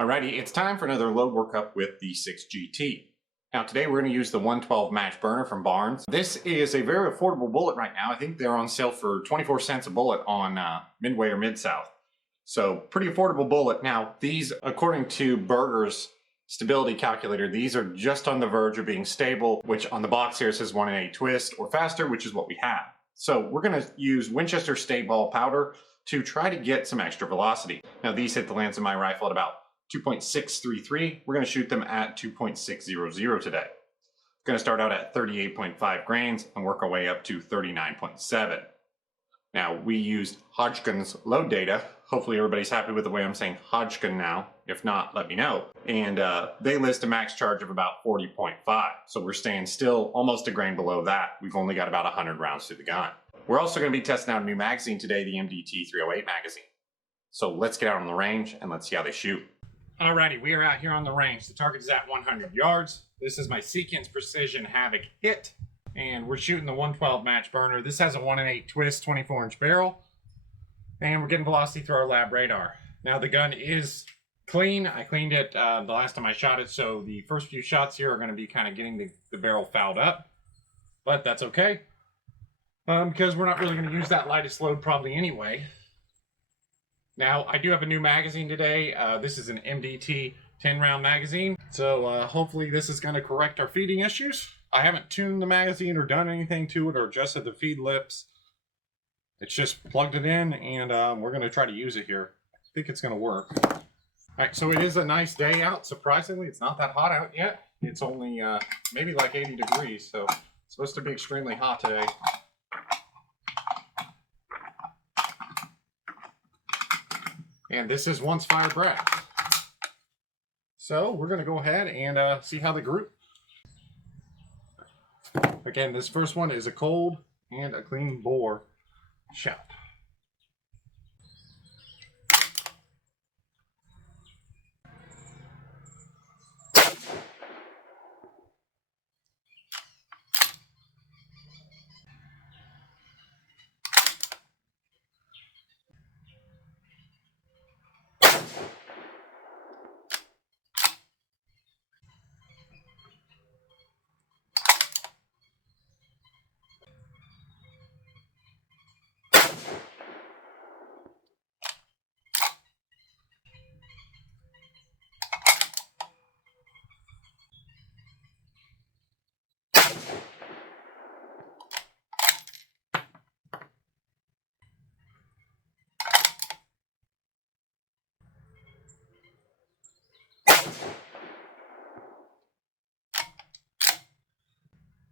Alrighty, it's time for another load workup with the 6GT. Now today we're going to use the 112 match burner from Barnes. This is a very affordable bullet right now. I think they're on sale for 24 cents a bullet on Midway or Mid-South. So pretty affordable bullet. Now these, according to Berger's stability calculator, these are just on the verge of being stable, which on the box here says 1 in 8 twist or faster, which is what we have. So we're going to use Winchester Staball powder to try to get some extra velocity. Now these hit the lance of my rifle at about 2.633. We're going to shoot them at 2.600 today. Going to start out at 38.5 grains and work our way up to 39.7. Now we used Hodgkin's load data. Hopefully everybody's happy with the way I'm saying Hodgkin now. If not, let me know. And they list a max charge of about 40.5. So we're staying still almost a grain below that. We've only got about 100 rounds through the gun. We're also going to be testing out a new magazine today, the MDT 308 magazine. So let's get out on the range and let's see how they shoot. Alrighty, we are out here on the range. The target is at 100 yards. This is my Seekins Precision Havak hit, and we're shooting the 112 match burner. This has a 1 in 8 twist, 24-inch barrel, and we're getting velocity through our lab radar. Now the gun is clean. I cleaned it the last time I shot it, so the first few shots here are going to be kind of getting the barrel fouled up, but that's okay, because we're not really going to use that lightest load probably anyway. Now, I do have a new magazine today. This is an MDT 10-round magazine. So hopefully this is going to correct our feeding issues. I haven't tuned the magazine or done anything to it or adjusted the feed lips. It's just plugged it in and we're going to try to use it here. I think it's going to work. All right, so it is a nice day out. Surprisingly, it's not that hot out yet. It's only maybe like 80 degrees. So it's supposed to be extremely hot today. And this is once fired brass. So we're going to go ahead and see how they group. Again, this first one is a cold and a clean bore shot.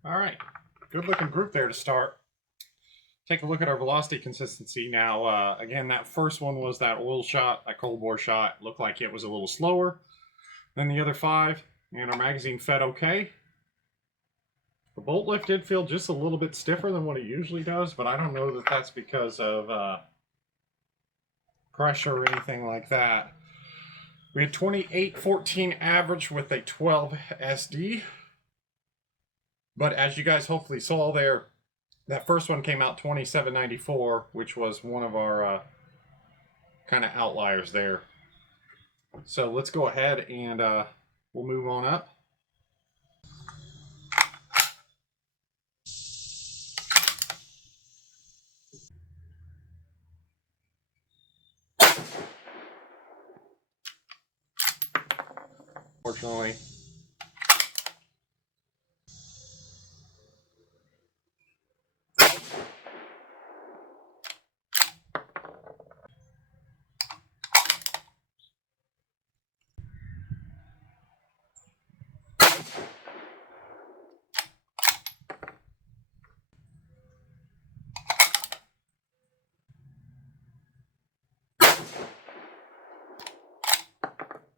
All right, good looking group there to start. Take a look at our velocity consistency. Now, again, that first one was that oil shot, that cold bore shot. Looked like it was a little slower than the other 5, and our magazine fed okay. The bolt lift did feel just a little bit stiffer than what it usually does, but I don't know that that's because of pressure or anything like that. We had 28.14 average with a 12 SD. But as you guys hopefully saw there, that first one came out 27.94, which was one of our kind of outliers there. So let's go ahead and we'll move on up. Fortunately,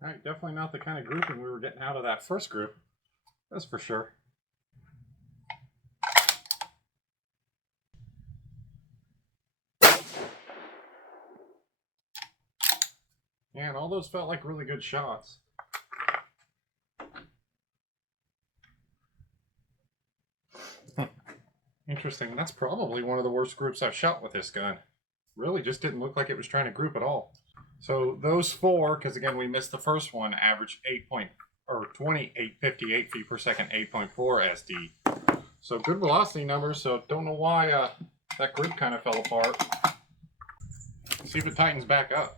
all right, definitely not the kind of grouping we were getting out of that first group. That's for sure. And all those felt like really good shots. Interesting. That's probably one of the worst groups I've shot with this gun. Really just didn't look like it was trying to group at all. So those four, because again we missed the first one, average 2858 feet per second, 8.4 SD. So good velocity numbers. So don't know why that group kind of fell apart. Let's see if it tightens back up.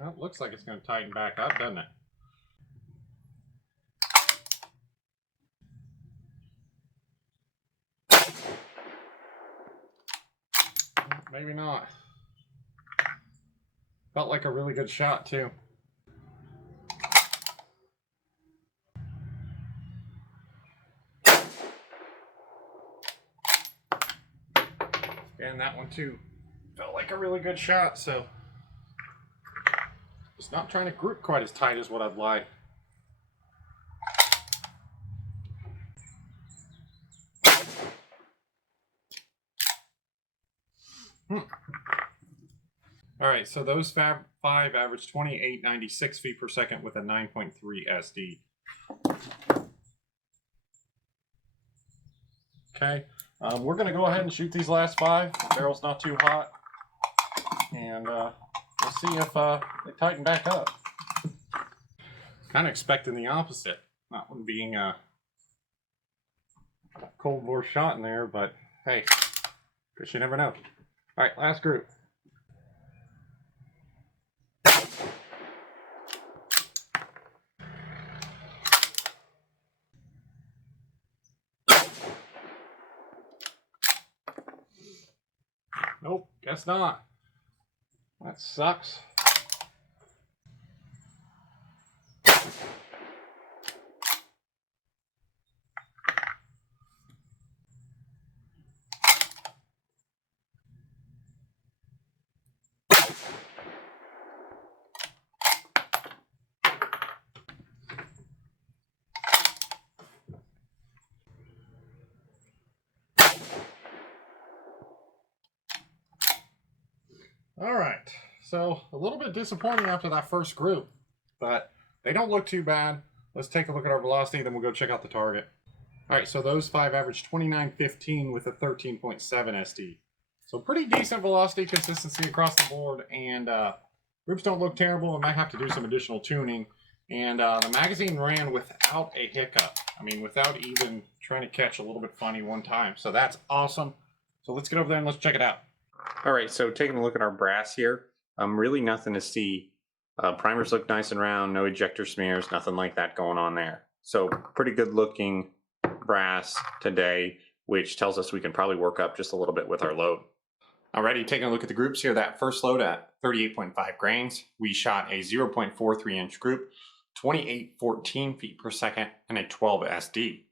Well, it looks like it's going to tighten back up, doesn't it? Maybe not. Felt like a really good shot, too. And that one, too, felt like a really good shot, so it's not trying to grip quite as tight as what I'd like. All right, so those five average 2896 feet per second with a 9.3 SD. Okay, we're going to go ahead and shoot these last five. The barrel's not too hot, and we'll see if they tighten back up. Kind of expecting the opposite. That one being a cold bore shot in there, but hey, guess you never know. All right, last group. Nope, guess not. That sucks. All right, so a little bit disappointing after that first group, but they don't look too bad. Let's take a look at our velocity, then we'll go check out the target. All right, so those five averaged 2915 with a 13.7 SD. So pretty decent velocity consistency across the board, and groups don't look terrible. I might have to do some additional tuning. And the magazine ran without a hiccup. I mean, without even trying to catch a little bit funny one time. So that's awesome. So let's get over there and let's check it out. All right, so taking a look at our brass here, really nothing to see. Primers look nice and round, no ejector smears, nothing like that going on there. So pretty good looking brass today, which tells us we can probably work up just a little bit with our load. Alrighty, taking a look at the groups here, that first load at 38.5 grains, we shot a 0.43 inch group, 2814 feet per second, and a 12 SD.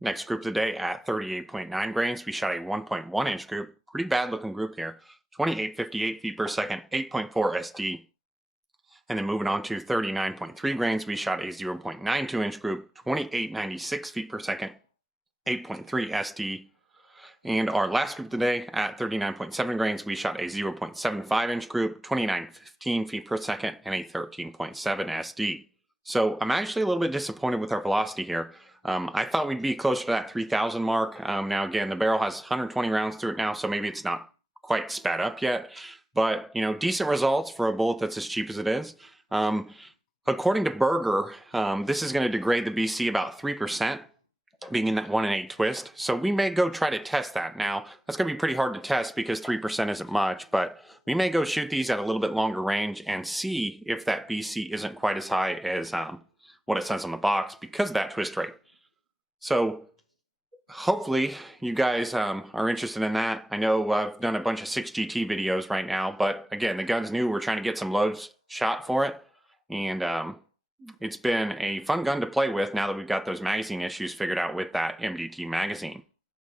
Next group today at 38.9 grains, we shot a 1.1 inch group, pretty bad looking group here, 2858 feet per second, 8.4 SD. And then moving on to 39.3 grains, we shot a 0.92 inch group, 2896 feet per second, 8.3 SD. And our last group today at 39.7 grains, we shot a 0.75 inch group, 2915 feet per second, and a 13.7 SD. So I'm actually a little bit disappointed with our velocity here. I thought we'd be closer to that 3,000 mark. Now again, the barrel has 120 rounds through it now, so maybe it's not quite sped up yet. But, you know, decent results for a bullet that's as cheap as it is. According to Berger, this is going to degrade the BC about 3%, being in that 1 in 8 twist. So we may go try to test that. Now, that's going to be pretty hard to test because 3% isn't much, but we may go shoot these at a little bit longer range and see if that BC isn't quite as high as what it says on the box because of that twist rate. So hopefully you guys are interested in that. I know I've done a bunch of 6GT videos right now, but again, the gun's new. We're trying to get some loads shot for it. And it's been a fun gun to play with now that we've got those magazine issues figured out with that MDT magazine.